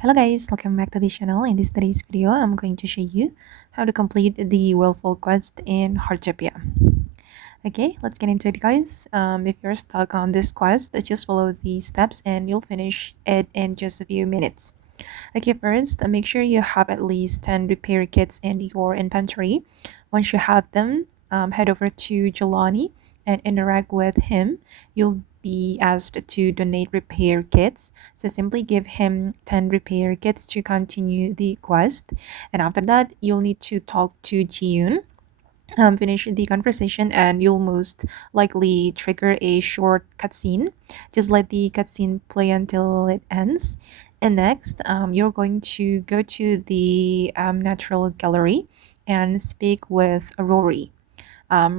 Hello guys, welcome back to the channel. In this today's video, I'm going to show you how to complete the Whalefall Quest in Heartopia. Okay, let's get into it guys. If you're stuck on this quest, just follow the steps and you'll finish it in just a few minutes. Okay, first, make sure you have at least 10 repair kits in your inventory. Once you have them, head over to Jelani and interact with him. You'll be asked to donate repair kits. So simply give him 10 repair kits to continue the quest. And after that, you'll need to talk to Jiyoon. Finish the conversation and you'll most likely trigger a short cutscene. Just let the cutscene play until it ends. And next, you're going to go to the natural gallery and speak with Rory.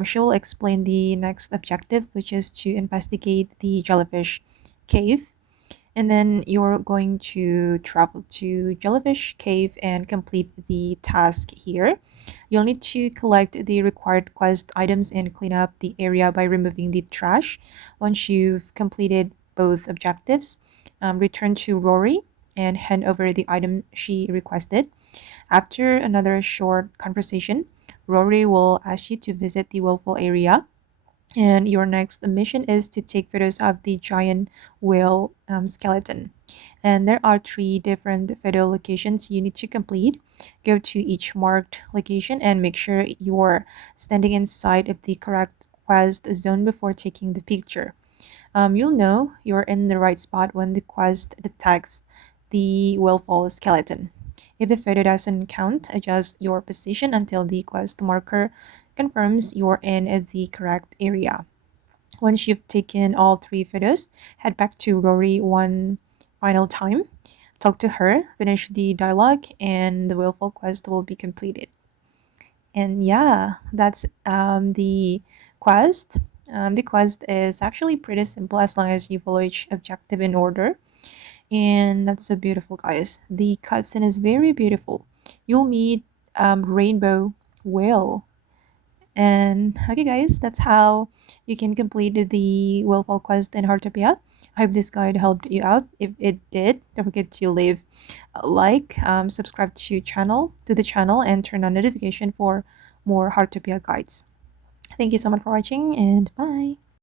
She will explain the next objective, which is to investigate the Jellyfish Cave. And then you're going to travel to Jellyfish Cave and complete the task here. You'll need to collect the required quest items and clean up the area by removing the trash. Once you've completed both objectives, return to Rory and hand over the item she requested. After another short conversation, Rory will ask you to visit the Willful area, and your next mission is to take photos of the giant whale skeleton. And there are three different photo locations you need to complete. Go to each marked location and make sure you're standing inside of the correct quest zone before taking the picture. You'll know you're in the right spot when the quest detects the whale skeleton. If the photo doesn't count, adjust your position until the quest marker confirms you're in the correct area. Once you've taken all three photos, head back to Rory one final time. Talk to her, finish the dialogue, and the Willful quest will be completed. And yeah, that's the quest. The quest is actually pretty simple as long as you follow each objective in order. And that's so beautiful, guys. The cutscene is very beautiful. You'll meet Rainbow Whale. And okay, guys, that's how you can complete the Willfall quest in Heartopia. I hope this guide helped you out. If it did, don't forget to leave a like, subscribe to the channel, and turn on notification for more Heartopia guides. Thank you so much for watching, and bye.